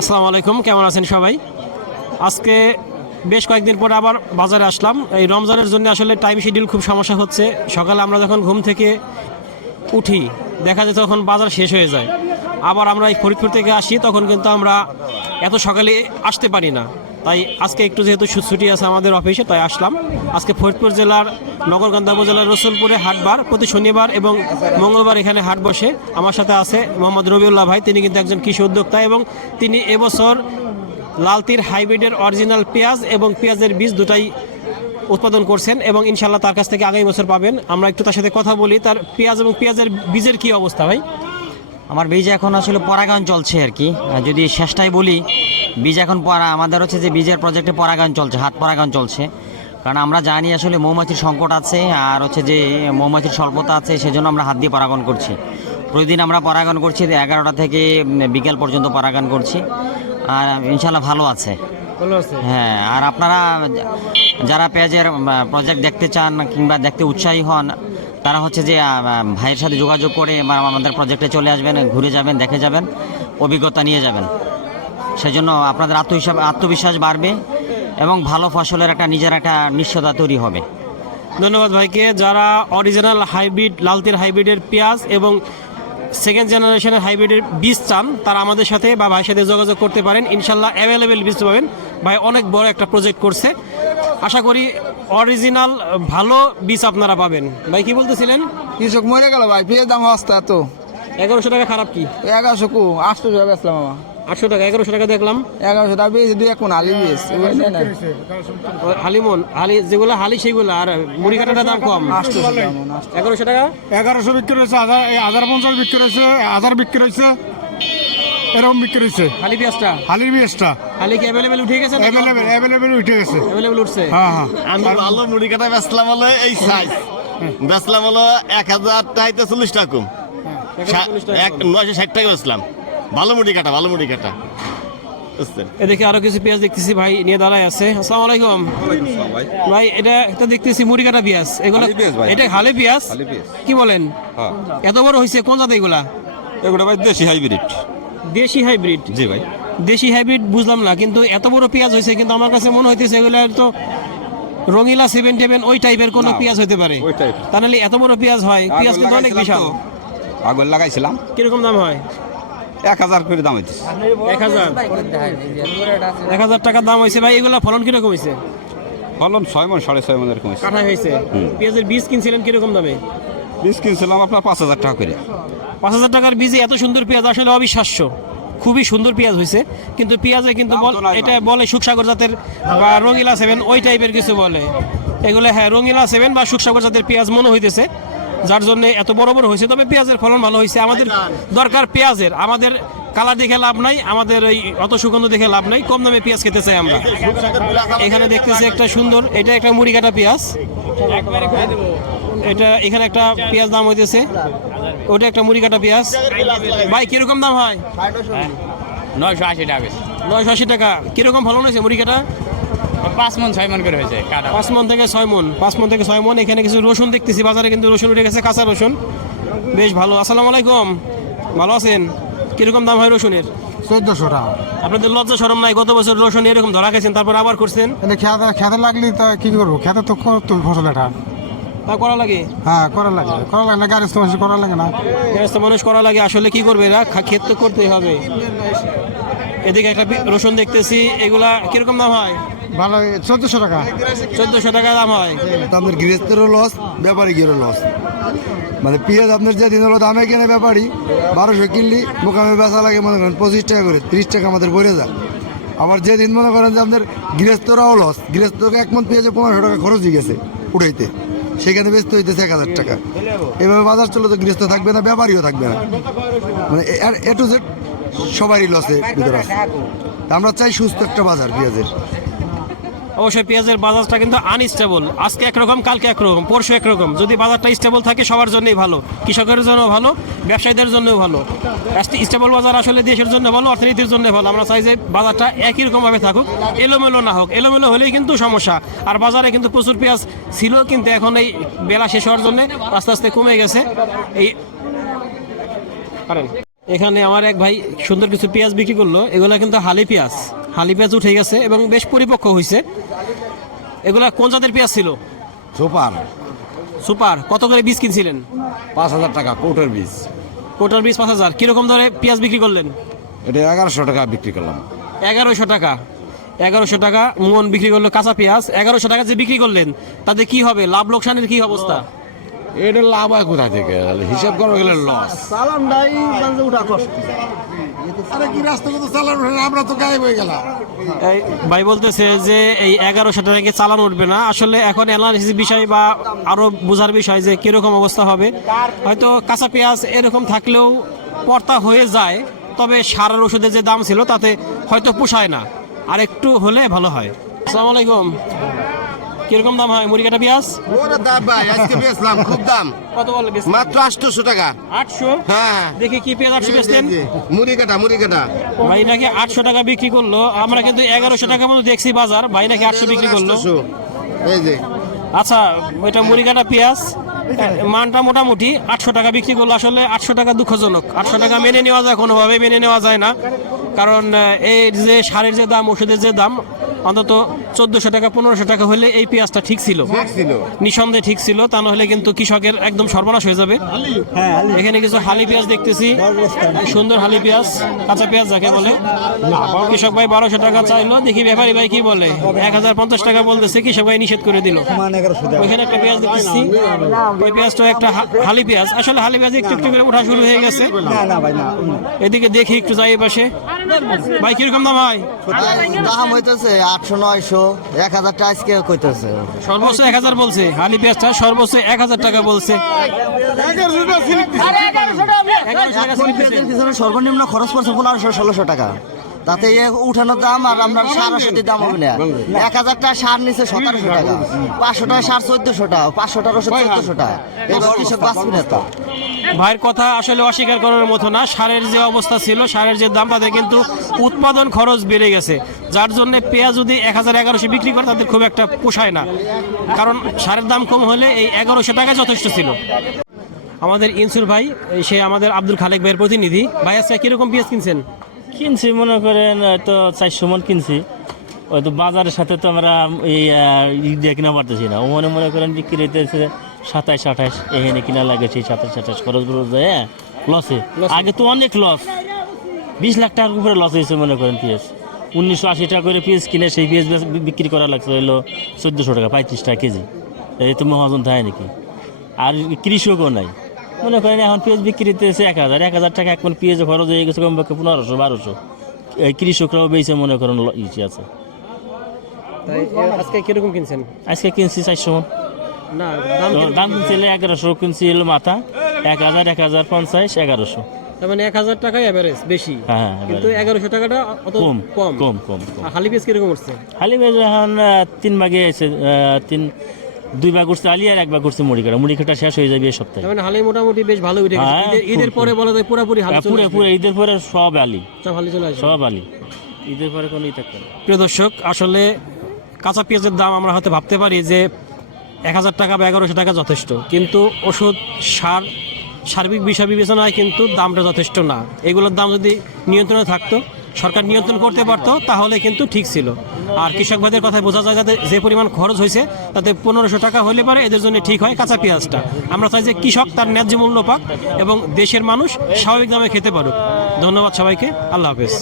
আসসালামু আলাইকুম, কেমন আছেন সবাই? আজকে বেশ কয়েকদিন পরে আবার বাজারে আসলাম। এই রমজানের জন্য আসলে টাইম শিডিউল খুব সমস্যা হচ্ছে। সকালে আমরা যখন ঘুম থেকে উঠি দেখা যায় তখন বাজার শেষ হয়ে যায়। আবার আমরা এই ফরিদপুর থেকে আসি তখন কিন্তু আমরা এত সকালে আসতে পারি না। তাই আজকে একটু যেহেতু ছুটি আছে আমাদের অফিসে, তাই আসলাম। আজকে ফরিদপুর জেলার নগরকান্দা উপজেলার রসুলপুরে হাটবার, প্রতি শনিবার এবং মঙ্গলবার এখানে হাট বসে। আমার সাথে আছে মোহাম্মদ রবিউল্লাহ ভাই, তিনি কিন্তু একজন কৃষি উদ্যোক্তা এবং তিনি এবছর লালতির হাইব্রিডের অরিজিনাল পেঁয়াজ এবং পেঁয়াজের বীজ দুটাই উৎপাদন করছেন এবং ইনশাল্লাহ তার কাছ থেকে আগামী বছর পাবেন। আমরা একটু তার সাথে কথা বলি, তার পেঁয়াজ এবং পেঁয়াজের বীজের কি অবস্থা ভাই? আমার বীজ এখন আসলে পরাগায়ন চলছে আর কি। যদি শেষটাই বলি, বীজ এখন আমাদের হচ্ছে যে বীজের প্রজেক্টে পরাগায়ন চলছে, হাত পরাগায়ন চলছে। কারণ আমরা জানি আসলে মৌমাছির সংকট আছে আর হচ্ছে যে মৌমাছির স্বল্পতা আছে, সেজন্য আমরা হাত দিয়ে পরাগায়ন করছি। প্রতিদিন আমরা পরাগায়ন করছি 11টা থেকে বিকেল পর্যন্ত পরাগায়ন করছি, আর ইনশাল্লাহ ভালো আছে। হ্যাঁ, আর আপনারা যারা পেঁয়াজের প্রজেক্ট দেখতে চান কিংবা দেখতে উৎসাহী হন, তারা হচ্ছে যে ভাইয়ের সাথে যোগাযোগ করে আমাদের প্রজেক্টে চলে আসবেন, ঘুরে যাবেন, দেখে যাবেন, অভিজ্ঞতা নিয়ে যাবেন। সেজন্য আপনাদের আত্মবিশ্বাস বাড়বে এবং ভালো ফসলের নিজের একটা নিশ্চয়তা তৈরি হবে। ধন্যবাদ ভাইকে। যারা অরিজিনাল হাইব্রিড লালতির হাইব্রিডের পেঁয়াজ এবং সেকেন্ড জেনারেশনের হাইব্রিডের বীজ চান, তারা আমাদের সাথে বা ভাইয়ের সাথে যোগাযোগ করতে পারেন। ইনশাল্লাহ অ্যাভেলেবেল বীজ পাবেন। ভাই অনেক বড় একটা প্রজেক্ট করছে, আশা করি অরিজিনাল ভালো বীজ আপনারা পাবেন। ভাই কি বলতেছিলেন? কৃষক মরে গেল ভাই, পেঁয়াজ দাম হস্তা এত। 1100 টাকা খারাপ কি? 1100 কু 800 টাকা বেচলাম মামা। 800 টাকা, 1100 টাকা দেখলাম। 1100 টাকা বেশি, 2 এক মন আলি বেশ। হালিমন হালি যেগুলো হালি সেগুলো, আর মুড়ি কাটাটার দাম কম। 800 টাকা মন। 1100 টাকা 1100 বিক্রি হয়েছে, 1050 বিক্রি হয়েছে, 1000 বিক্রি হয়েছে, এরকম বিক্রি হয়েছে। হালি পেঁয়াজটা, হালির বীজটা হালি কি অ্যাভেলেবেল উঠে গেছে? অ্যাভেলেবেল উঠে গেছে। অ্যাভেলেবেল উঠছে। হ্যাঁ হ্যাঁ। আমি ভালো মুড়ি কাটা বেচলাম হলো এই সাইজ, বেচলাম হলো 1000 টাকাতে 40 টাকা কম, 960 টাকা বেচলাম। ভালো মুড়ি কাটা, ভালো মুড়ি কাটা বুঝছেন। এদিকে আরো কিছু পেঁয়াজ দেখতেছি ভাই নিয়ে দাঁড়ায় আছে। আসসালামু আলাইকুম ভাই। এটা একটা দেখতেছি মুড়ি কাটা পেঁয়াজ, এগুলো এটা হালি পেঁয়াজ কি বলেন? এত বড় হয়েছে, কোন জাত এগুলা? এগুলো ভাই দেশি হাইব্রিড। দেশি হাইব্রিড? জি ভাই। দেশি হাইব্রিড বুঝলাম না, কিন্তু এত বড় পেঁয়াজ হয়েছে, কিন্তু আমার কাছে মনে হইতেছে এগুলো তো রঙিলা 7 ওই টাইপের কোন পেঁয়াজ হতে পারে। তাহলে এত বড় পেঁয়াজ হয়? পেঁয়াজ কিন্তু অনেক বিশাল। আগল লাগাইছিলাম। কিরকম দাম হয়? 1000 করে দাম হইতেছে। 1000 টাকা দাম হয়েছে ভাই। এগুলা ফলন কিরকম হয়েছে? ফলন 6 মণ 6.5 মণ এরকম হয়েছে। কাঠায় হয়েছে। পেঁয়াজের বীজ কিনছিলেন কিরকম দামে? বীজ কিনছিলাম আপনার 5000 টাকা করে। 5000 টাকার বীজে এত সুন্দর পেঁয়াজ আসলে অবিশ্বাস্য। খুবই সুন্দর পেঁয়াজ হয়েছে, কিন্তু পেঁয়াজে কিন্তু এটা বলে সুখসাগর জাতের বা রঙিলা 7 ওই টাইপের কিছু বলে। এগুলো হ্যাঁ রঙিলা 7 বা সুখসাগর জাতের পেঁয়াজ মনে হইতেছে, যার জন্য এত বড় বড় হয়েছে। তবে পেঁয়াজের ফলন ভালো হয়েছে। আমাদের দরকার পেঁয়াজের, আমাদের কালার দেখে লাভ নাই, আমাদের ওই অত সুগন্ধ দেখে লাভ নাই, কম দামে পেঁয়াজ খেতে চাই আমরা। এখানে দেখতেছি একটা সুন্দর, এটা একটা মুড়ি কাটা পেঁয়াজ। এটা এখানে একটা পেঁয়াজ দাম হইতেছে, ওটা একটা মুড়ি কাটা পেঁয়াজ। ভাই কিরকম দাম হয়? 980 টাকা। 980 টাকা। কিরকম ফলন হয়েছে মুড়ি কাটা? 5 মণ 6 মণ করে হয়েছে। 5 মণ থেকে 6 মণ, 5 মণ থেকে 6 মণ। এখানে কিছু রসুন দেখতেছি বাজারে, কিন্তু রসুন উঠে গেছে, কাঁচা রসুন বেশ ভালো। আসসালামু আলাইকুম, ভালো আছেন? কিরকম দাম হয় রসুনের? 1400 টাকা। আপনাদের লজ্জা শরম নাই? গত বছর রসুন এরকম ধরা গেছেন, তারপর আবার করছেন। খেতে লাগলি তা কি করবো? খেতে তো কত ফসল এটা। তা করা লাগে? হ্যাঁ করা লাগে না, গাড়ি তো মানুষ করা লাগে না। গৃহস্থ মানুষ করা লাগে, আসলে কি করবে এরা? ক্ষেত তো করতেই হবে। এদিকে একটা রসুন দেখতেছি, এগুলা কিরকম দাম হয়? ভালো 1400 টাকা। 1400 টাকা দাম হয়। আপনার গৃহস্থেরও লস, ব্যাপারীদেরও লস। মানে পেঁয়াজ আপনার যেদিন হলো দামে কেনে ব্যাপারী 1200 কিনলি, মোকামে বেচা লাগে মনে করেন 25 টাকা করে, 30 টাকা আমাদের বলে যায়। আবার যেদিন মনে করেন যে আপনার গৃহস্থরাও লস, গৃহস্থকে 1 মণ পেঁয়াজে 1500 টাকা খরচ হয়ে গেছে উঠাইতে, সেখানে বেচতে হইতেছে 1000 টাকা। এভাবে বাজার চলে তো গৃহস্থ থাকবে না, ব্যাপারীও থাকবে না, মানে এ টু জেড সবারই লসের ভিতরে আছে। আমরা চাই সুস্থ একটা বাজার পেঁয়াজের। অবশ্যই পেঁয়াজের বাজারটা কিন্তু আনস্টেবল, আজকে একরকম কালকে একরকম পরশু একরকম। যদি বাজারটা স্টেবল থাকে সবার জন্যই ভালো, কৃষকের জন্য ভালো, ব্যবসায়ীদের জন্যও ভালো। স্টেবল বাজার আসলে দেশের জন্য ভালো, অর্থনীতির জন্য ভালো। আমরা চাই যে বাজারটা একই রকমভাবে থাকুক, এলোমেলো না হোক। এলোমেলো হলেই কিন্তু সমস্যা। আর বাজারে কিন্তু প্রচুর পেঁয়াজ ছিল, কিন্তু এখন এই বেলা শেষ হওয়ার জন্য আস্তে আস্তে কমে গেছে। এই পারেন এখানে আমার এক ভাই সুন্দর কিছু পেঁয়াজ বিক্রি করলো, এগুলা কিন্তু হালি পেঁয়াজ উঠে গেছে এবং বেশ পরিপক্ক হয়েছে। এগুলা কোন জাতের পেঁয়াজ ছিল? সুপার। কত করে বীজ কিনছিলেন? 5,000 টাকা কোটের বীজ। কোটার বীজ 5,000। কিরকম ধরে পেঁয়াজ বিক্রি করলেন? এটা 1100 টাকা বিক্রি করলাম। 1100 টাকা মন বিক্রি করলো কাঁচা পেঁয়াজ। 1100 টাকা যে বিক্রি করলেন তাতে কি হবে, লাভ লোকসানের কি অবস্থা? এটা লাভ হয় কোথা থেকে, হিসাব করা গেলে লস। এই ভাই বলতেছে যে এই 1100 টাকা চালান উঠবে না। আসলে এখন অ্যানালিসিস বিষয় বা আরো বোঝার বিষয় যে কিরকম অবস্থা হবে। হয়তো কাঁচা পেঁয়াজ এরকম থাকলেও পর্তা হয়ে যায়, তবে সারের ওষুধের যে দাম ছিল তাতে হয়তো পোষায় না, আর একটু হলে ভালো হয়। আসসালামু আলাইকুম। কিরকম দাম হয় মুড়ি কাটা পেঁয়াজ? ওরে দাম ভাই, আজকে বেচলাম খুব দাম, কত বলে বেচছেন? মাত্র 800 টাকা। 800? হ্যাঁ, দেখি কি পেঁয়াজ 800 বেচতেন? মুড়ি কাটা ভাই নাকি 800 টাকা বিক্রি করলো, আমরা কিন্তু 1100 টাকা মতো দেখছি বাজার, ভাই নাকি 800 বিক্রি করলো। 800, এই যে আচ্ছা, এটা মুড়ি কাটা পেঁয়াজ মানটা মোটামুটি 800 টাকা বিক্রি করলো। আসলে 800 টাকা দুঃখজনক, 800 টাকা মেনে নেওয়া যায়, কোনোভাবেই মেনে নেওয়া যায় না। কারণ এই যে সারের যে দাম, ওষুধের যে দাম, অন্তত 1400 টাকা 1500 টাকা হলে এই পেঁয়াজটা ঠিক ছিল, নিঃসন্দেহে ঠিক ছিল। তা নাহলে কিন্তু কৃষকের একদম সর্বনাশ হয়ে যাবে। এখানে কিছু হালি পেঁয়াজ দেখতেছি, সুন্দর হালি পেঁয়াজ, কাঁচা পেঁয়াজ যাকে বলে। কৃষক ভাই 1200 টাকা চাইলো, দেখি ব্যাপারী ভাই কি বলে। 1050 টাকা বলতেছে, কৃষক ভাই নিষেধ করে দিল। ওইখানে একটা পেঁয়াজ দেখতেছি, ওই পেঁয়াজটা একটা হালি পেঁয়াজ। আসলে হালি পেঁয়াজ একটু একটু করে ওঠা শুরু হয়ে গেছে। এদিকে দেখি একটু যাই পাশে। ভাই কিরকম দাম হয়? দাম হইতেছে 800, 900, 1000 টাকা আজকে কইতেছে। সর্বোচ্চ 1000 বলছে হালি পেঁয়াজটা, সর্বোচ্চ 1000 টাকা বলছে। 1100 টাকা স্লিপ দিছে। সর্বনিম্ন খরচ পড়ছে 1500-1600 টাকা। তাতে উঠানোর দাম আর আপনার সার ওষুধের দাম হবে না। 1000 টাকা সার নিচে 1700 টাকা, 500 টাকা সার 1400 টাকা, 500 টাকার ওষুধ 1400 টাকা। এবার কৃষক বাঁচবে না তো। ভাইয়ের কথা আসলে অস্বীকার করার মতো না। সারের যে অবস্থা ছিল, সারের যে দাম, তাতে কিন্তু উৎপাদন খরচ বেড়ে গেছে, যার জন্য পেঁয়াজ যদি 1000-1100 বিক্রি করে তাদের খুব একটা পোষায় না। কারণ সারের দাম কম হলে এই 1100 টাকা যথেষ্ট ছিল। আমাদের ইনসুর ভাই, সে আমাদের আব্দুল খালেক ভাইয়ের প্রতিনিধি। ভাই আজকে কিরকম পেঁয়াজ কিনছেন? কিনছি মনে করেন তো 400 মন কিনছি। হয়তো বাজারের সাথে তো আমরা এই দিয়ে কিনা পারতেছি না। ও মনে করেন বিক্রি হইতেছে 27-28, এখানে কিনা লাগে সেই 27-28 খরচ যায় লসে। আগে তো অনেক লস, 20 লাখ টাকার উপরে লস হয়েছে মনে করেন পেঁয়াজ। 1980 টাকা করে পেঁয়াজ কিনে সেই পেঁয়াজ বিক্রি করা লাগছে হইলো 1400 টাকা, 35 টাকা কেজি। এই তো মহাজন থাকে নাকি? আর কৃষকও নাই। মনে করেন এখন পেঁয়াজ বিক্রি হতেছে 1000 টাকা এক মন পেঁয়াজ খরচ হয়ে গেছে কমপক্ষে 1500-1200। এই কৃষকরাও বেশি মনে করেন ইসে আছে। আজকে কিরকম কিনছেন? আজকে কিনছি 400 মন। না, দাম কিনছিল 1100, কিনছি হলো মাথা 1000, 1050, 1100। তার মানে 1000 টাকাই এভারেজ বেশি। হ্যাঁ, কিন্তু 1100 টাকাটা অত কম। আর হালি পেঁয়াজ কিরকম উঠছে? হালি পেঁয়াজ এখন 3 ভাগে আছে, 2 ভাগ করছে আলি আর 1 ভাগ করছে মুড়ি কাটা শেষ হয়ে যাবে এই সপ্তাহে। তার মানে হালি মোটামুটি বেশ ভালো উঠে গেছে। ঈদের পরে বলা যায় পুরোপুরি হালি চলে আসবে। পুরো ঈদের পরে সব আলি, সব হালি চলে আসবে। সব আলি, ঈদের পরে কোনো থাকবে না। প্রিয় দর্শক, আসলে কাঁচা পেঁয়াজের দাম আমরা হয়তো ভাবতে পারি যে 1000 টাকা বা 1100 টাকা যথেষ্ট, কিন্তু ওষুধ, সার, সার্বিক বিষয় বিবেচনায় কিন্তু দামটা যথেষ্ট না। এগুলোর দাম যদি নিয়ন্ত্রণে থাকতো, সরকার নিয়ন্ত্রণ করতে পারতো, তাহলে কিন্তু ঠিক ছিল। আর কৃষক ভাইদের কথায় বোঝা যায় যাতে যে পরিমাণ খরচ হয়েছে তাতে 1500 টাকা হলে পারে এদের জন্য ঠিক হয় কাঁচা পেঁয়াজটা। আমরা চাই যে কৃষক তার ন্যায্য মূল্য পাক এবং দেশের মানুষ স্বাভাবিক দামে খেতে পারুক। ধন্যবাদ সবাইকে, আল্লাহ হাফেজ।